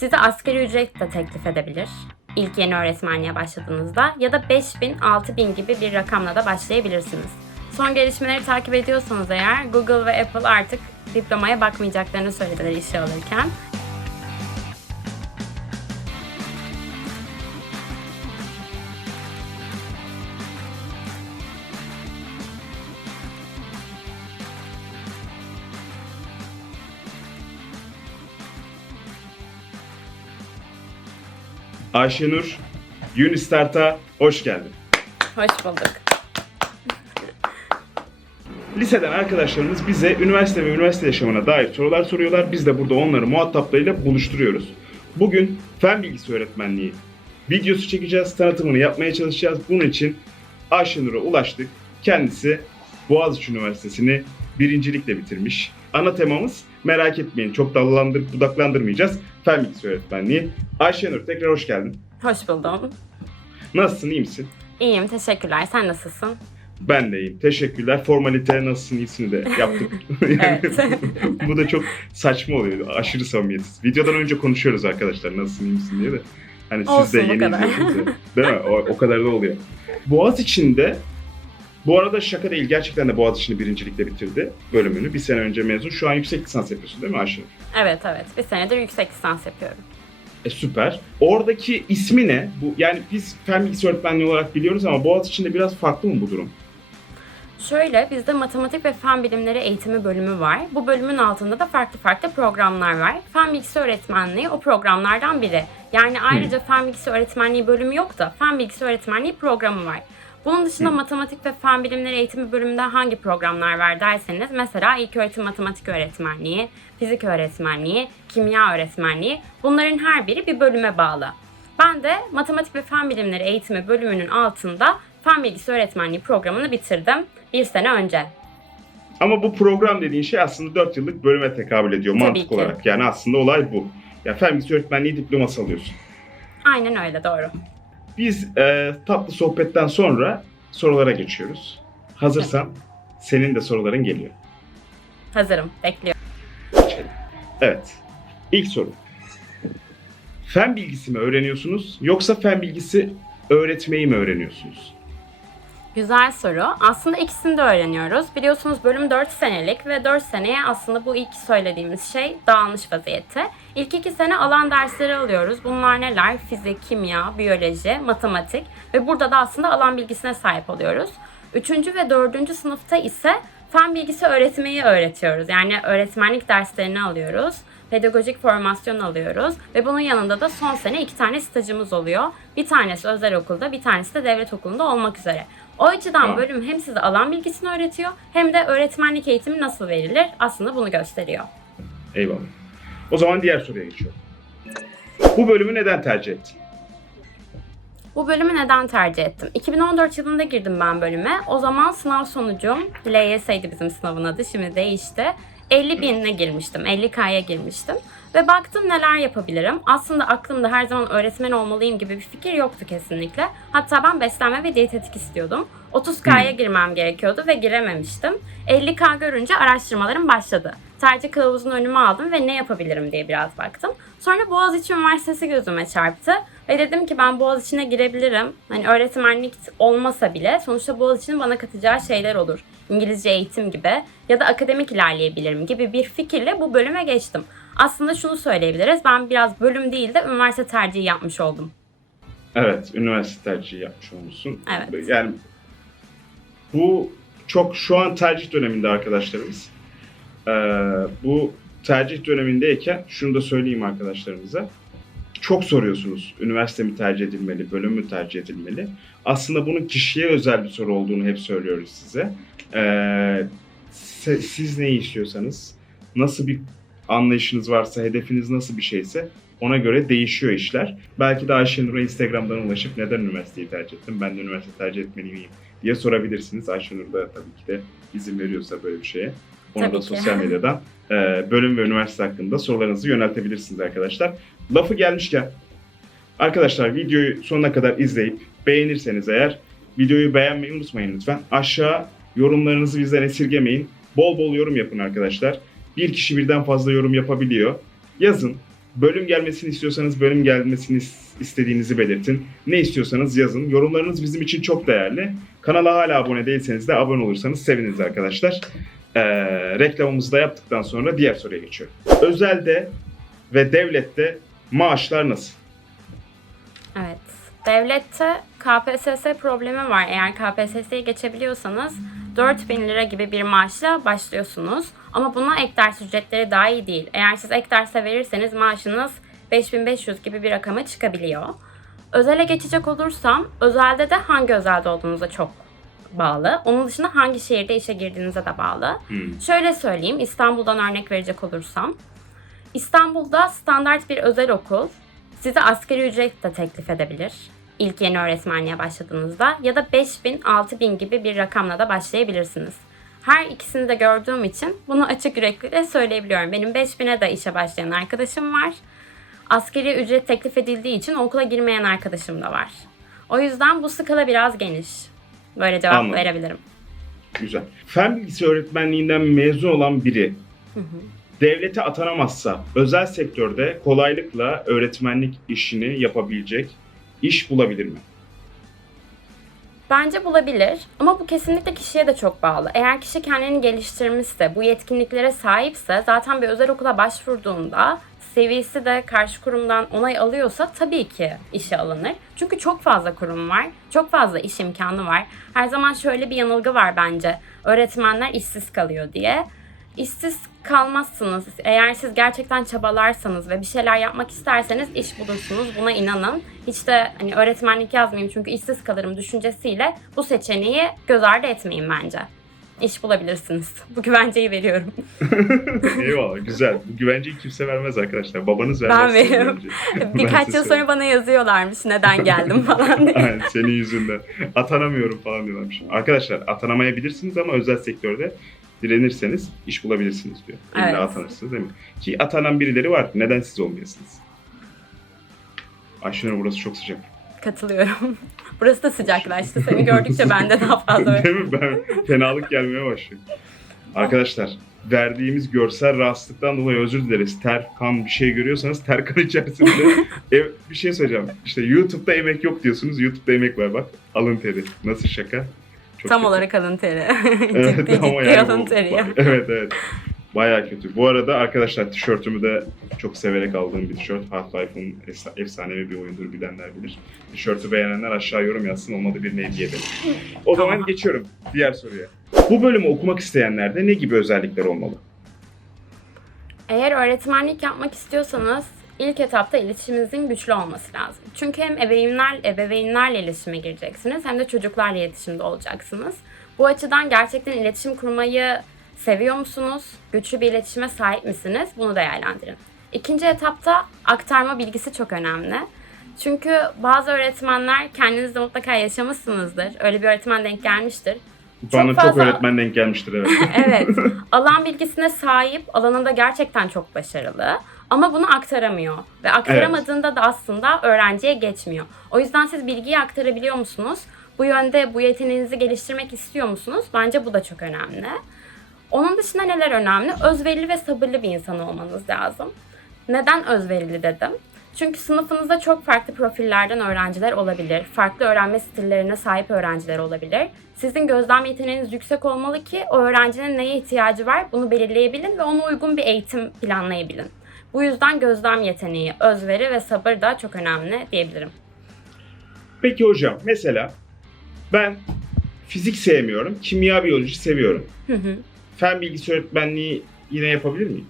Size asgari ücret de teklif edebilir. İlk yeni öğretmenliğe başladığınızda ya da 5000, 6000 gibi bir rakamla da başlayabilirsiniz. Son gelişmeleri takip ediyorsanız eğer Google ve Apple artık diplomaya bakmayacaklarını söylediler işe alırken. Ayşenur, Unistart'a hoş geldin. Hoş bulduk. Liseden arkadaşlarımız bize üniversite ve üniversite yaşamına dair sorular soruyorlar. Biz de burada onları muhataplarıyla buluşturuyoruz. Bugün fen bilgisi öğretmenliği videosu çekeceğiz, tanıtımını yapmaya çalışacağız. Bunun için Ayşenur'a ulaştık. Kendisi Boğaziçi Üniversitesi'ni birincilikle bitirmiş. Ana temamız merak etmeyin çok dallandır, budaklandırmayacağız. Fen bilgisi öğretmenliği. Ayşenur tekrar hoş geldin. Hoş buldum. Nasılsın, iyi misin? İyiyim, teşekkürler. Sen nasılsın? Ben de iyiyim. Teşekkürler. Formalite nasılsın iyisini de yaptık. Yani bu da çok saçma oluyor. Aşırı samimiyetsiz. Videodan önce konuşuyoruz arkadaşlar nasılsın iyi misin diye de. Hani siz Olsun, de o yeni ya. Değil mi? O, o kadar da oluyor. Boğaz içinde bu arada şaka değil. Gerçekten de Boğaz içini birincilikle bitirdi bölümünü. Bir sene önce mezun. Şu an yüksek lisans yapıyorsun değil mi Ayşe? Evet evet. Bir senedir yüksek lisans yapıyorum. E süper. Oradaki ismi ne? Bu yani biz fen bilgisi öğretmenliği olarak biliyoruz ama Boğaz içinde biraz farklı mı bu durum? Şöyle bizde matematik ve fen bilimleri eğitimi bölümü var. Bu bölümün altında da farklı farklı programlar var. Fen bilgisi öğretmenliği o programlardan biri. Yani ayrıca fen bilgisi öğretmenliği bölümü yok da fen bilgisi öğretmenliği programı var. Bunun dışında matematik ve fen bilimleri eğitimi bölümünde hangi programlar var derseniz mesela ilköğretim matematik öğretmenliği, fizik öğretmenliği, kimya öğretmenliği bunların her biri bir bölüme bağlı. Ben de matematik ve fen bilimleri eğitimi bölümünün altında fen bilgisi öğretmenliği programını bitirdim bir sene önce. Ama bu program dediğin şey aslında 4 yıllık bölüme tekabül ediyor Tabii mantık ki. olarak. Yani aslında olay bu. Ya fen bilgisi öğretmenliği diploması alıyorsun. Aynen öyle doğru. Biz e, tatlı sohbetten sonra sorulara geçiyoruz. Hazırsan senin de soruların geliyor. Hazırım. Bekliyorum. Evet. İlk soru. Fen bilgisi mi öğreniyorsunuz yoksa fen bilgisi öğretmeyi mi öğreniyorsunuz? Güzel soru. Aslında ikisini de öğreniyoruz. Biliyorsunuz bölüm 4 senelik ve 4 seneye aslında bu ilk söylediğimiz şey dağılmış vaziyette. İlk iki sene alan dersleri alıyoruz. Bunlar neler? Fizik, kimya, biyoloji, matematik ve burada da aslında alan bilgisine sahip oluyoruz. Üçüncü ve dördüncü sınıfta ise fen bilgisi öğretmeyi öğretiyoruz. Yani öğretmenlik derslerini alıyoruz. Pedagojik formasyon alıyoruz ve bunun yanında da son sene iki tane stajımız oluyor. Bir tanesi özel okulda, bir tanesi de devlet okulunda olmak üzere. O açıdan bölüm hem size alan bilgisini öğretiyor hem de öğretmenlik eğitimi nasıl verilir aslında bunu gösteriyor. Eyvallah. O zaman diğer soruya geçiyorum. Bu bölümü neden tercih ettin? Bu bölümü neden tercih ettim? 2014 yılında girdim ben bölüme. O zaman sınav sonucum, LYS'ydi bizim sınavın adı, şimdi değişti. 50 binine girmiştim, 50K'ya girmiştim. Ve baktım neler yapabilirim. Aslında aklımda her zaman öğretmen olmalıyım gibi bir fikir yoktu kesinlikle. Hatta ben beslenme ve diyetetik istiyordum. 30K'ya girmem gerekiyordu ve girememiştim. 50K görünce araştırmalarım başladı. Tercih kılavuzunu önüme aldım ve ne yapabilirim diye biraz baktım. Sonra Boğaziçi Üniversitesi gözüme çarptı. Ve dedim ki ben Boğaziçi'ne girebilirim. Hani öğretmenlik olmasa bile sonuçta Boğaziçi'nin bana katacağı şeyler olur. İngilizce eğitim gibi ya da akademik ilerleyebilirim gibi bir fikirle bu bölüme geçtim. Aslında şunu söyleyebiliriz. Ben biraz bölüm değil de üniversite tercihi yapmış oldum. Evet, üniversite tercihi yapmış olmuşsun. Evet. Yani bu çok şu an tercih döneminde arkadaşlarımız. Ee, bu tercih dönemindeyken şunu da söyleyeyim arkadaşlarımıza. Çok soruyorsunuz. Üniversite mi tercih edilmeli, bölüm mü tercih edilmeli? Aslında bunun kişiye özel bir soru olduğunu hep söylüyoruz size. Ee, siz ne istiyorsanız, nasıl bir anlayışınız varsa, hedefiniz nasıl bir şeyse ona göre değişiyor işler. Belki de Ayşenur'a Instagram'dan ulaşıp neden üniversiteyi tercih ettim, ben de üniversite tercih etmeli miyim diye sorabilirsiniz. Ayşenur da tabii ki de izin veriyorsa böyle bir şeye. Ona Tabii da ki. sosyal medyadan e, bölüm ve üniversite hakkında sorularınızı yöneltebilirsiniz arkadaşlar. Lafı gelmişken arkadaşlar videoyu sonuna kadar izleyip beğenirseniz eğer videoyu beğenmeyi unutmayın lütfen. Aşağı yorumlarınızı bizden esirgemeyin. Bol bol yorum yapın arkadaşlar. Bir kişi birden fazla yorum yapabiliyor. Yazın. Bölüm gelmesini istiyorsanız bölüm gelmesini is- istediğinizi belirtin. Ne istiyorsanız yazın. Yorumlarınız bizim için çok değerli. Kanala hala abone değilseniz de abone olursanız seviniriz arkadaşlar. Ee, reklamımızı da yaptıktan sonra diğer soruya geçiyorum. Özelde ve devlette maaşlar nasıl? Evet. Devlette KPSS problemi var. Eğer KPSS'yi geçebiliyorsanız 4000 lira gibi bir maaşla başlıyorsunuz. Ama buna ek ders ücretleri daha iyi değil. Eğer siz ek derse verirseniz maaşınız 5500 gibi bir rakama çıkabiliyor. Özele geçecek olursam, özelde de hangi özelde olduğunuza çok bağlı. Onun dışında hangi şehirde işe girdiğinize de bağlı. Hmm. Şöyle söyleyeyim, İstanbul'dan örnek verecek olursam. İstanbul'da standart bir özel okul size asgari ücret de teklif edebilir. İlk yeni öğretmenliğe başladığınızda ya da 5000, 6000 gibi bir rakamla da başlayabilirsiniz. Her ikisini de gördüğüm için bunu açık yüreklilikle söyleyebiliyorum. Benim 5000'e de işe başlayan arkadaşım var. Asgari ücret teklif edildiği için okula girmeyen arkadaşım da var. O yüzden bu skala biraz geniş. Böyle cevap Anladım. verebilirim. Güzel. Fen bilgisi öğretmenliğinden mezun olan biri devlete atanamazsa özel sektörde kolaylıkla öğretmenlik işini yapabilecek iş bulabilir mi? Bence bulabilir ama bu kesinlikle kişiye de çok bağlı. Eğer kişi kendini geliştirmişse, bu yetkinliklere sahipse zaten bir özel okula başvurduğunda seviyesi de karşı kurumdan onay alıyorsa tabii ki işe alınır. Çünkü çok fazla kurum var, çok fazla iş imkanı var. Her zaman şöyle bir yanılgı var bence. Öğretmenler işsiz kalıyor diye. İşsiz kalmazsınız. Eğer siz gerçekten çabalarsanız ve bir şeyler yapmak isterseniz iş bulursunuz. Buna inanın. Hiç de hani öğretmenlik yazmayayım çünkü işsiz kalırım düşüncesiyle bu seçeneği göz ardı etmeyin bence. İş bulabilirsiniz. Bu güvenceyi veriyorum. Eyvallah güzel. Bu güvenceyi kimse vermez arkadaşlar. Babanız Ben vermez. size veriyorum. Birkaç size yıl sonra bana yazıyorlarmış neden geldim falan diye. Aynen senin yüzünden. Atanamıyorum falan diyorlarmış. Arkadaşlar atanamayabilirsiniz ama özel sektörde direnirseniz iş bulabilirsiniz diyor. İlla Evet. atanırsınız değil mi? Ki atanan birileri var. Neden siz olmayasınız? Ayşenur burası çok sıcak. Katılıyorum. Burası da sıcaklaştı. Seni gördükçe ben de daha fazla Değil mi? Ben fenalık gelmeye başlıyor. Arkadaşlar verdiğimiz görsel rahatsızlıktan dolayı özür dileriz. Ter, kan bir şey görüyorsanız ter kan içerisinde ev, bir şey söyleyeceğim. İşte YouTube'da emek yok diyorsunuz. YouTube'da emek var bak. Alın teri. Nasıl şaka? Çok Tam kötü. olarak alın teri. Evet, ciddi ciddi yani alın teri. Evet evet. Bayağı kötü. Bu arada arkadaşlar tişörtümü de çok severek aldığım bir tişört. Half-Life'ın efsa- efsanevi bir oyundur bilenler bilir. Tişörtü beğenenler aşağı yorum yazsın olmadı bir hediye ederim. O zaman geçiyorum diğer soruya. Bu bölümü okumak isteyenlerde ne gibi özellikler olmalı? Eğer öğretmenlik yapmak istiyorsanız ilk etapta iletişiminizin güçlü olması lazım. Çünkü hem ebeveynler, ebeveynlerle iletişime gireceksiniz hem de çocuklarla iletişimde olacaksınız. Bu açıdan gerçekten iletişim kurmayı seviyor musunuz? Güçlü bir iletişime sahip misiniz? Bunu değerlendirin. İkinci etapta aktarma bilgisi çok önemli. Çünkü bazı öğretmenler kendiniz de mutlaka yaşamışsınızdır. Öyle bir öğretmen denk gelmiştir. Bana çok, fazla- öğretmen denk gelmiştir evet. Evet. Alan bilgisine sahip, alanında gerçekten çok başarılı. Ama bunu aktaramıyor. Ve aktaramadığında da aslında öğrenciye geçmiyor. O yüzden siz bilgiyi aktarabiliyor musunuz? Bu yönde bu yeteneğinizi geliştirmek istiyor musunuz? Bence bu da çok önemli. Onun dışında neler önemli? Özverili ve sabırlı bir insan olmanız lazım. Neden özverili dedim? Çünkü sınıfınızda çok farklı profillerden öğrenciler olabilir. Farklı öğrenme stillerine sahip öğrenciler olabilir. Sizin gözlem yeteneğiniz yüksek olmalı ki o öğrencinin neye ihtiyacı var bunu belirleyebilin ve ona uygun bir eğitim planlayabilin. Bu yüzden gözlem yeteneği, özveri ve sabır da çok önemli diyebilirim. Peki hocam mesela ben fizik sevmiyorum, kimya biyoloji seviyorum. Hı hı. Fen bilgisi öğretmenliği yine yapabilir miyim?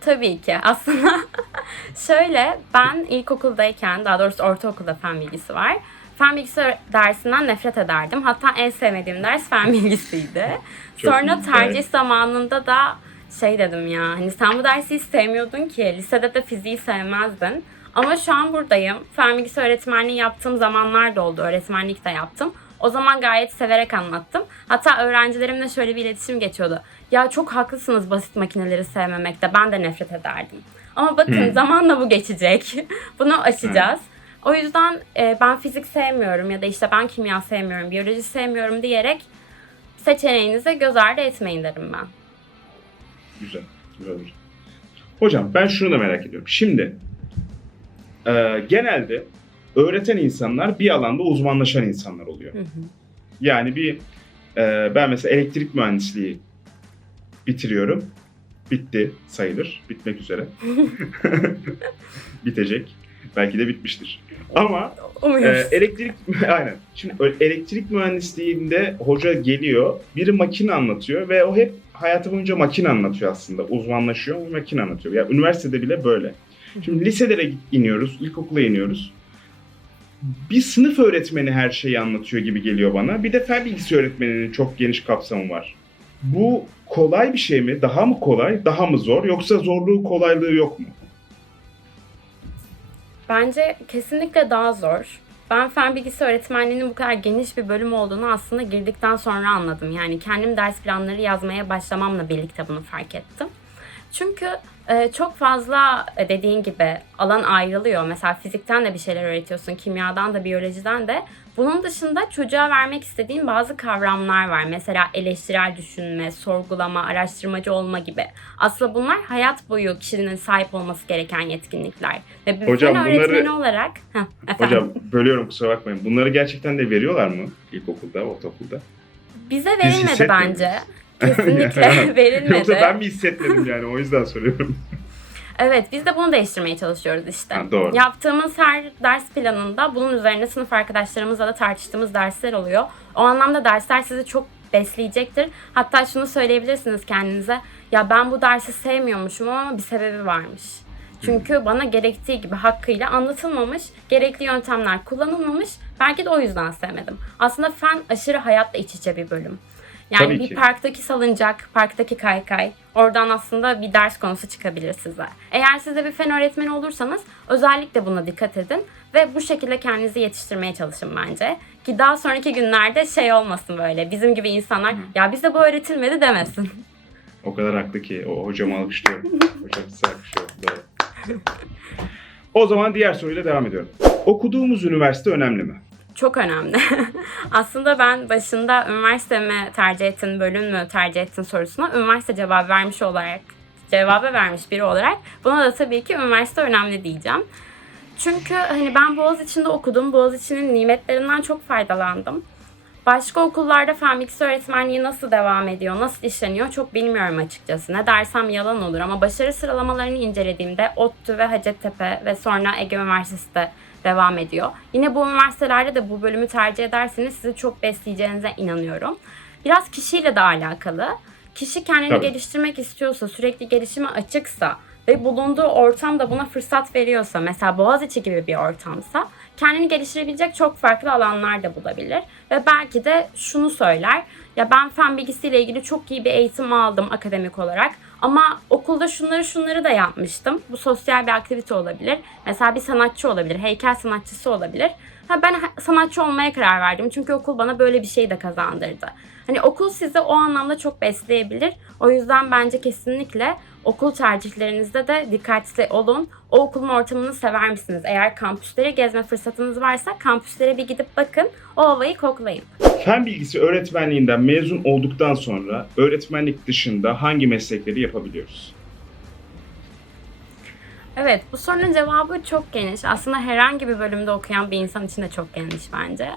Tabii ki. Aslında şöyle ben ilkokuldayken daha doğrusu ortaokulda fen bilgisi var. Fen bilgisi dersinden nefret ederdim. Hatta en sevmediğim ders fen bilgisiydi. Çok Sonra güzel. tercih zamanında da şey dedim ya hani sen bu dersi hiç sevmiyordun ki lisede de fiziği sevmezdin. Ama şu an buradayım. Fen bilgisi öğretmenliği yaptığım zamanlar da oldu. Öğretmenlik de yaptım. O zaman gayet severek anlattım. Hatta öğrencilerimle şöyle bir iletişim geçiyordu. Ya çok haklısınız basit makineleri sevmemekte. Ben de nefret ederdim. Ama bakın Hmm. zamanla bu geçecek. Bunu aşacağız. O yüzden e, ben fizik sevmiyorum ya da işte ben kimya sevmiyorum, biyoloji sevmiyorum diyerek seçeneğinize göz ardı etmeyin derim ben. Güzel. Güzel hocam. Hocam ben şunu da merak ediyorum. Şimdi e, genelde öğreten insanlar bir alanda uzmanlaşan insanlar oluyor. Hı hı. Yani bir e, ben mesela elektrik mühendisliği bitiriyorum. Bitti sayılır. Bitmek üzere. Bitecek. Belki de bitmiştir. Ama e, elektrik aynen. Şimdi elektrik mühendisliğinde hoca geliyor, biri makine anlatıyor ve o hep hayatı boyunca makine anlatıyor aslında. Uzmanlaşıyor makine anlatıyor. Ya üniversitede bile böyle. Şimdi liselere iniyoruz, ilkokula iniyoruz. Bir sınıf öğretmeni her şeyi anlatıyor gibi geliyor bana. Bir de fen bilgisi öğretmeninin çok geniş kapsamı var. Bu kolay bir şey mi? Daha mı kolay, daha mı zor? Yoksa zorluğu, kolaylığı yok mu? Bence kesinlikle daha zor. Ben fen bilgisi öğretmenliğinin bu kadar geniş bir bölüm olduğunu aslında girdikten sonra anladım. Yani kendim ders planları yazmaya başlamamla birlikte bunu fark ettim. Çünkü e, çok fazla e, dediğin gibi alan ayrılıyor. Mesela fizikten de bir şeyler öğretiyorsun, kimyadan da, biyolojiden de. Bunun dışında çocuğa vermek istediğin bazı kavramlar var. Mesela eleştirel düşünme, sorgulama, araştırmacı olma gibi. Aslında bunlar hayat boyu kişinin sahip olması gereken yetkinlikler. Ve bir Hocam bunları- öğretmeni olarak... Heh. Hocam bölüyorum kusura bakmayın. Bunları gerçekten de veriyorlar mı ilkokulda, ortaokulda? Bize Biz verilmedi bence. Kesinlikle verilmedi. Yoksa ben mi hissetmedim yani o yüzden soruyorum. Evet biz de bunu değiştirmeye çalışıyoruz işte. Ha, doğru. Yaptığımız her ders planında bunun üzerine sınıf arkadaşlarımızla da tartıştığımız dersler oluyor. O anlamda dersler sizi çok besleyecektir. Hatta şunu söyleyebilirsiniz kendinize. Ya ben bu dersi sevmiyormuşum ama bir sebebi varmış. Çünkü bana gerektiği gibi hakkıyla anlatılmamış, gerekli yöntemler kullanılmamış. Belki de o yüzden sevmedim. Aslında fen aşırı hayatla iç içe bir bölüm. Yani Tabii bir ki. parktaki salıncak, parktaki kaykay. Oradan aslında bir ders konusu çıkabilir size. Eğer siz de bir fen öğretmeni olursanız özellikle buna dikkat edin. Ve bu şekilde kendinizi yetiştirmeye çalışın bence. Ki daha sonraki günlerde şey olmasın böyle. Bizim gibi insanlar ya bize bu öğretilmedi demesin. O kadar haklı ki. O hocamı alkışlıyorum. Hocam size alkışlıyorum. Doğru. O zaman diğer soruyla devam ediyorum. Okuduğumuz üniversite önemli mi? Çok önemli. Aslında ben başında üniversite mi tercih ettin, bölüm mü tercih ettin sorusuna üniversite cevabı vermiş olarak, cevabı vermiş biri olarak buna da tabii ki üniversite önemli diyeceğim. Çünkü hani ben Boğaziçi'nde okudum. Boğaziçi'nin nimetlerinden çok faydalandım. Başka okullarda fen bilgisi öğretmenliği nasıl devam ediyor, nasıl işleniyor çok bilmiyorum açıkçası. Ne dersem yalan olur ama başarı sıralamalarını incelediğimde ODTÜ ve Hacettepe ve sonra Ege Üniversitesi de devam ediyor. Yine bu üniversitelerde de bu bölümü tercih ederseniz sizi çok besleyeceğinize inanıyorum. Biraz kişiyle de alakalı. Kişi kendini Tabii. geliştirmek istiyorsa, sürekli gelişime açıksa ve bulunduğu ortam da buna fırsat veriyorsa, mesela Boğaziçi gibi bir ortamsa kendini geliştirebilecek çok farklı alanlar da bulabilir. Ve belki de şunu söyler, ya ben fen bilgisiyle ilgili çok iyi bir eğitim aldım akademik olarak ama okulda şunları şunları da yapmıştım. Bu sosyal bir aktivite olabilir. Mesela bir sanatçı olabilir, heykel sanatçısı olabilir. Ha ben sanatçı olmaya karar verdim çünkü okul bana böyle bir şey de kazandırdı. Hani okul sizi o anlamda çok besleyebilir. O yüzden bence kesinlikle okul tercihlerinizde de dikkatli olun. O okulun ortamını sever misiniz? Eğer kampüsleri gezme fırsatınız varsa kampüslere bir gidip bakın. O havayı koklayın. Fen bilgisi öğretmenliğinden mezun olduktan sonra öğretmenlik dışında hangi meslekleri yapabiliyoruz? Evet, bu sorunun cevabı çok geniş. Aslında herhangi bir bölümde okuyan bir insan için de çok geniş bence.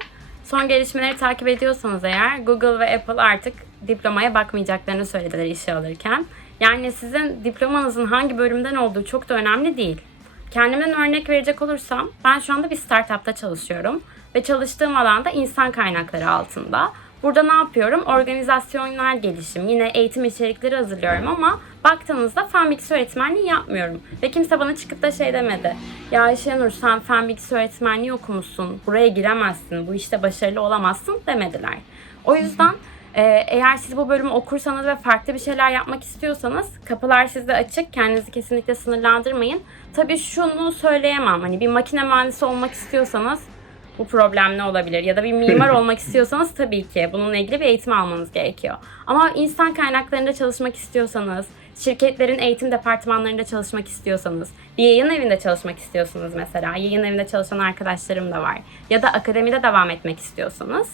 Son gelişmeleri takip ediyorsanız eğer Google ve Apple artık diplomaya bakmayacaklarını söylediler işe alırken. Yani sizin diplomanızın hangi bölümden olduğu çok da önemli değil. Kendimden örnek verecek olursam ben şu anda bir startupta çalışıyorum ve çalıştığım alanda insan kaynakları altında. Burada ne yapıyorum? Organizasyonel gelişim, yine eğitim içerikleri hazırlıyorum ama baktığınızda fen bilgisi öğretmenliği yapmıyorum. Ve kimse bana çıkıp da şey demedi. Ya Ayşenur sen fen bilgisi öğretmenliği okumuşsun, buraya giremezsin, bu işte başarılı olamazsın demediler. O yüzden e, eğer siz bu bölümü okursanız ve farklı bir şeyler yapmak istiyorsanız kapılar sizde açık. Kendinizi kesinlikle sınırlandırmayın. Tabii şunu söyleyemem. Hani bir makine mühendisi olmak istiyorsanız bu problem ne olabilir? Ya da bir mimar olmak istiyorsanız tabii ki bununla ilgili bir eğitim almanız gerekiyor. Ama insan kaynaklarında çalışmak istiyorsanız, şirketlerin eğitim departmanlarında çalışmak istiyorsanız, bir yayın evinde çalışmak istiyorsanız mesela, yayın evinde çalışan arkadaşlarım da var. Ya da akademide devam etmek istiyorsanız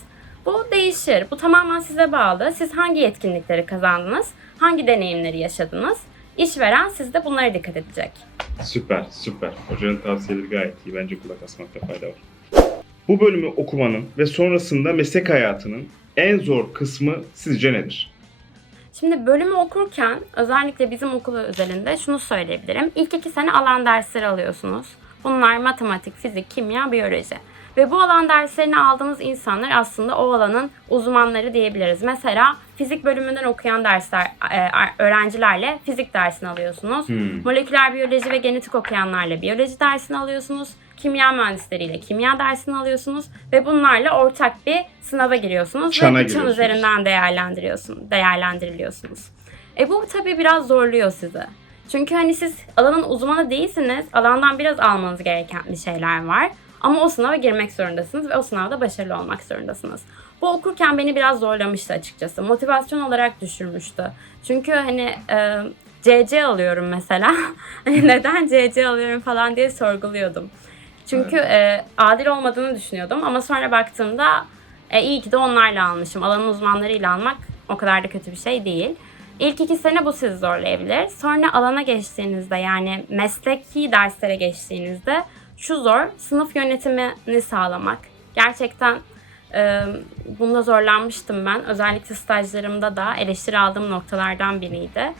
bu değişir. Bu tamamen size bağlı. Siz hangi yetkinlikleri kazandınız? Hangi deneyimleri yaşadınız? İşveren sizde bunlara dikkat edecek. Süper, süper. Hocanın tavsiyeleri gayet iyi. Bence kulak asmakta fayda var. Bu bölümü okumanın ve sonrasında meslek hayatının en zor kısmı sizce nedir? Şimdi bölümü okurken özellikle bizim okul özelinde şunu söyleyebilirim. İlk iki sene alan dersleri alıyorsunuz. Bunlar matematik, fizik, kimya, biyoloji. Ve bu alan derslerini aldığınız insanlar aslında o alanın uzmanları diyebiliriz. Mesela fizik bölümünden okuyan dersler e, öğrencilerle fizik dersini alıyorsunuz. Hmm. Moleküler biyoloji ve genetik okuyanlarla biyoloji dersini alıyorsunuz. Kimya mühendisleriyle kimya dersini alıyorsunuz ve bunlarla ortak bir sınava giriyorsunuz Çana ve çan üzerinden değerlendiriyorsun, değerlendiriliyorsunuz. E bu tabii biraz zorluyor sizi. Çünkü hani siz alanın uzmanı değilsiniz. Alandan biraz almanız gereken bir şeyler var. Ama o sınava girmek zorundasınız ve o sınavda başarılı olmak zorundasınız. Bu okurken beni biraz zorlamıştı açıkçası. Motivasyon olarak düşürmüştü. Çünkü hani e, CC alıyorum mesela. Hani neden CC alıyorum falan diye sorguluyordum. Çünkü e, adil olmadığını düşünüyordum ama sonra baktığımda e, iyi ki de onlarla almışım. Alanın uzmanlarıyla almak o kadar da kötü bir şey değil. İlk iki sene bu sizi zorlayabilir. Sonra alana geçtiğinizde yani mesleki derslere geçtiğinizde şu zor sınıf yönetimini sağlamak. Gerçekten e, bunda zorlanmıştım ben. Özellikle stajlarımda da eleştiri aldığım noktalardan biriydi.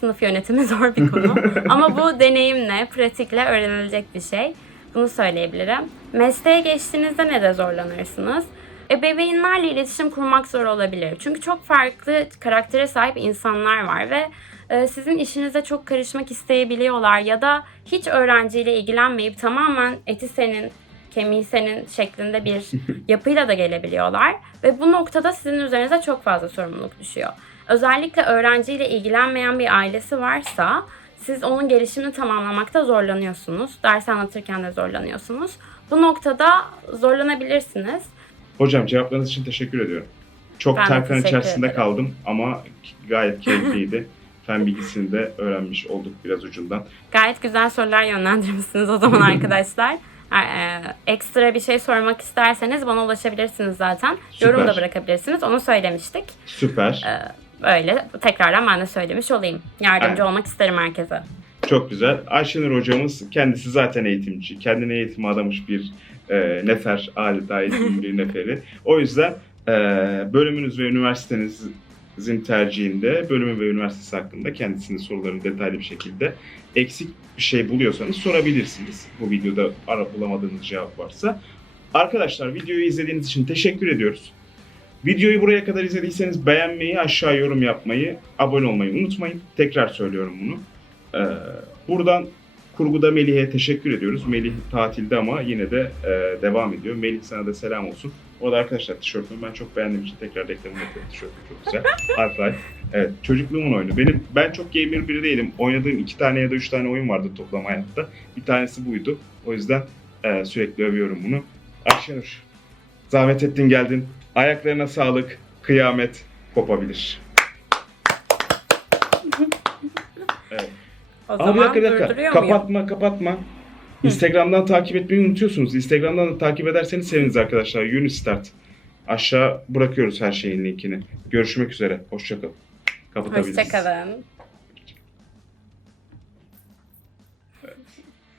Sınıf yönetimi zor bir konu. Ama bu deneyimle, pratikle öğrenilecek bir şey. Bunu söyleyebilirim. Mesleğe geçtiğinizde ne de zorlanırsınız. Ebeveynlerle iletişim kurmak zor olabilir. Çünkü çok farklı karaktere sahip insanlar var ve e, sizin işinize çok karışmak isteyebiliyorlar ya da hiç öğrenciyle ilgilenmeyip tamamen eti senin, kemiği senin şeklinde bir yapıyla da gelebiliyorlar. Ve bu noktada sizin üzerinize çok fazla sorumluluk düşüyor. Özellikle öğrenciyle ilgilenmeyen bir ailesi varsa siz onun gelişimini tamamlamakta zorlanıyorsunuz. Ders anlatırken de zorlanıyorsunuz. Bu noktada zorlanabilirsiniz. Hocam cevaplarınız için teşekkür ediyorum. Çok Ben teşekkür içerisinde ederim. kaldım ama gayet keyifliydi. Fen bilgisini de öğrenmiş olduk biraz ucundan. Gayet güzel sorular yönlendirmişsiniz o zaman arkadaşlar. Ee, ekstra bir şey sormak isterseniz bana ulaşabilirsiniz zaten. Yorum da Süper. bırakabilirsiniz. Onu söylemiştik. Süper. Ee, Böyle tekrardan ben de söylemiş olayım. Yardımcı Aynen. olmak isterim herkese. Çok güzel. Ayşenur hocamız kendisi zaten eğitimci. Kendine eğitime adamış bir e, nefer, adeta eğitim bir neferi. O yüzden e, bölümünüz ve üniversitenizin tercihinde bölümü ve üniversitesi hakkında kendisinin sorularını detaylı bir şekilde eksik bir şey buluyorsanız sorabilirsiniz. Bu videoda ara bulamadığınız cevap varsa. Arkadaşlar videoyu izlediğiniz için teşekkür ediyoruz. Videoyu buraya kadar izlediyseniz beğenmeyi, aşağı yorum yapmayı, abone olmayı unutmayın. Tekrar söylüyorum bunu. Ee, buradan kurguda Melih'e teşekkür ediyoruz. Melih tatilde ama yine de e, devam ediyor. Melih sana da selam olsun. O da arkadaşlar tişörtümü ben çok beğendiğim için tekrar reklamını yapıyorum. Tişörtüm çok güzel. Half-Life. Evet çocukluğumun oyunu. Benim ben çok gamer biri değilim. Oynadığım iki tane ya da üç tane oyun vardı toplam hayatta. Bir tanesi buydu. O yüzden e, sürekli övüyorum bunu. Ayşenur zahmet ettin geldin. Ayaklarına sağlık. Kıyamet kopabilir. Evet. O Abi bir zaman dakika bir dakika. durduruyor muyum? Kapatma kapatma. Instagram'dan takip etmeyi unutuyorsunuz. Instagram'dan da takip ederseniz seviniriz arkadaşlar. Unistart. Aşağı bırakıyoruz her şeyin linkini. Görüşmek üzere. Hoşçakalın. Kapatabiliriz. Hoşçakalın.